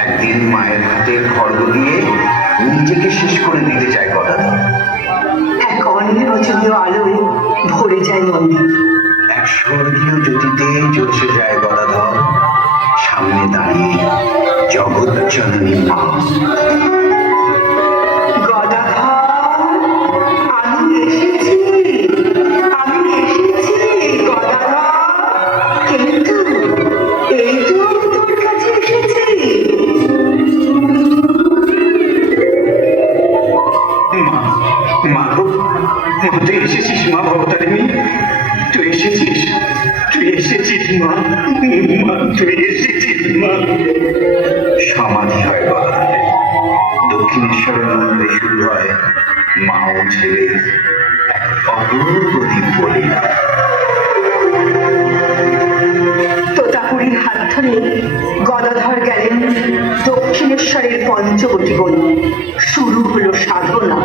একদিন মায়ের হাতে খড়গ দিয়ে নিজেকে শেষ করে দিতে চায় গদাধর। এক অনির্বচনীয় আলোয় ভরে যায় মন্দির। এক স্বর্গীয় জ্যোতিতে জ্বলছে যায় গদাধর, সামনে দাঁড়িয়ে জগৎ জননী মা। তুই এসেছিস মা ভবতারিণী, তুই এসেছিস, তুই এসেছিস মা, তুই এসেছিস মা। সমাধি হয় গদাধরের। দক্ষিণেশ্বরের মন্দিরে শুরু হয় মা ও ছেলে এক অপূর্ব দিব্যলীলা। তোতাপুরীর হাত ধরে গদাধর গেলেন দক্ষিণেশ্বরের পঞ্চবটী বনে। শুরু হলো সাধনা।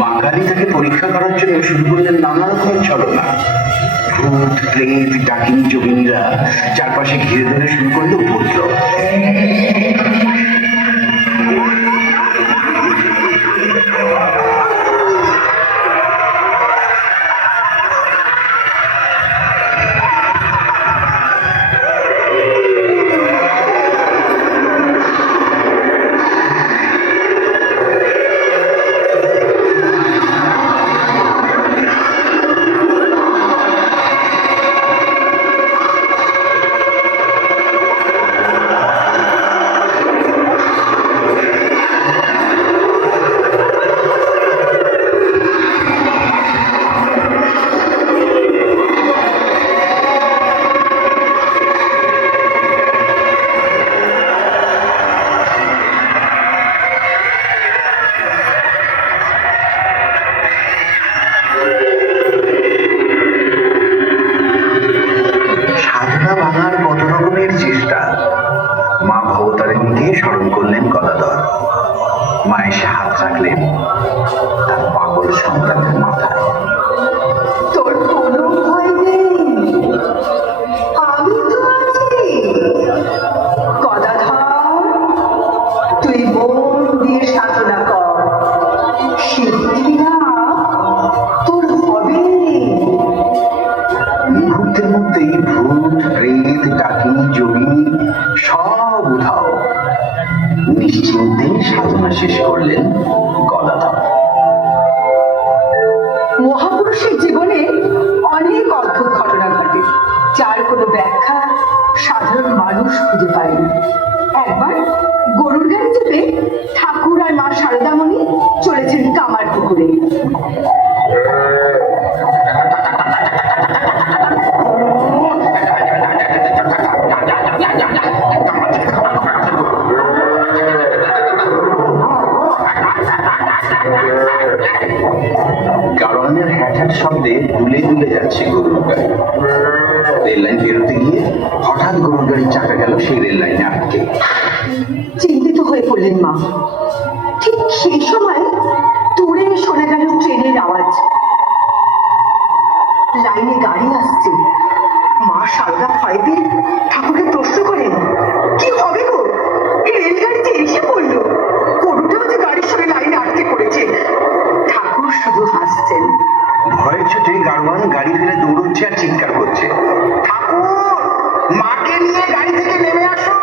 মা কালী তাকে পরীক্ষা করার জন্য শুরু করলেন নানা রকমের ছলনা। ভূত প্রেত ডাকিনী যোগিনীরা চারপাশে ঘিরে ধরে শুরু করলো উপদ্রব। মা ভবতারিণীকে স্মরণ করলেন গদাধর। মা এসে হাত রাখলেন তার পাগল সন্তানের মাথায়। তোর কোনো ভয় নেই, আমি তো আছি। গদাধর, তুই মন দিয়ে সাধনা কর, সিদ্ধি তোর হবে। মুহূর্তের মধ্যেই ভূত প্রেত ডাকিনী যোগিনী সব উধাও। নিশ্চিন্তে সাধনা শেষ করলেন গদাধর। মহাপুরুষের জীবনে অনেক অদ্ভুত ঘটনা ঘটে, যার কোনো ব্যাখ্যা সাধারণ মানুষ খুঁজে পায় না। একবার গরুর গাড়ি চেপে ঠাকুর আর মা শারদামণি চলেছেন কামার পুকুরে। গাড়োয়ানের হ্যাট শব্দে দুলে দুলে যাচ্ছে গরুর গাড়ি। রেল লাইন পেরোতে গিয়ে হঠাৎ গরুর গাড়ির চাকা গেল সেই রেল লাইনে আটকে। চিন্তিত হয়ে পড়লেন মা। ঠিক সেই সময় দূরে শোনা গেল ট্রেনের আওয়াজ। লাইনে গাড়ি আসছে। মা সারদা ভয় পেয়ে ঠাকুরকে প্রশ্ন করেন, কি হবে গো, এই রেলগাড়িতে এসে পড়লো, গরুটাও যে গাড়ির সঙ্গে লাইনে আটকে পড়েছে। ঠাকুর শুধু হাসছেন। ভয়ের চোটে গাড়োয়ান গাড়ি ফেলে দৌড়চ্ছে আর চিৎকার করছে, ঠাকুর, মাকে নিয়ে গাড়ি থেকে নেমে আসো।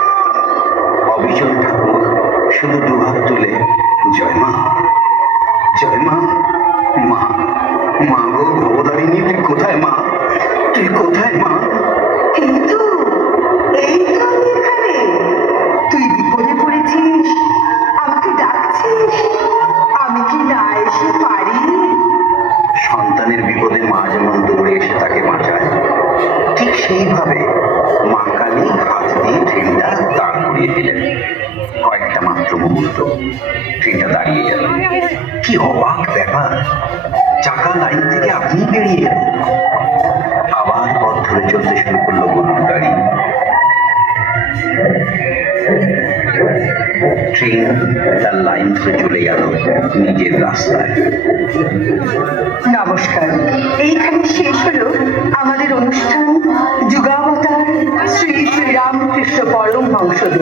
অবিচল ঠাকুর শুধু দুহাত তুলে জয় মা, জয় মা, মা, মা গো ভবতারিণী, তুই কোথায় মা, তুই কোথায় মা? এই তো আমি এখানে। তুই বিপদে পড়েছিস, আমাকে ডাকছিস, আমি কি না এসে পারি? সন্তানের বিপদে মা যেমন দৌড়ে এসে তাকে বাঁচায়, ঠিক সেইভাবে মা কালী হাত দিয়ে ট্রেনটা দাঁড় করিয়ে দিলেন। কয়েকটা মাত্র মুহূর্ত ট্রেনটা দাঁড়িয়ে গেল। কি অবাক ব্যাপার, চাকা লাইন থেকে আপনি বেরিয়ে গেল। আবার পথ ধরে চলতে শুরু করলো গরুর গাড়ি। ট্রেন তার লাইন ধরে চলে গেল নিজের রাস্তায়। নমস্কার, এইখানে শেষ হলো আমাদের অনুষ্ঠান যুগাবতার শ্রী শ্রীরাম পরমহংসদেব।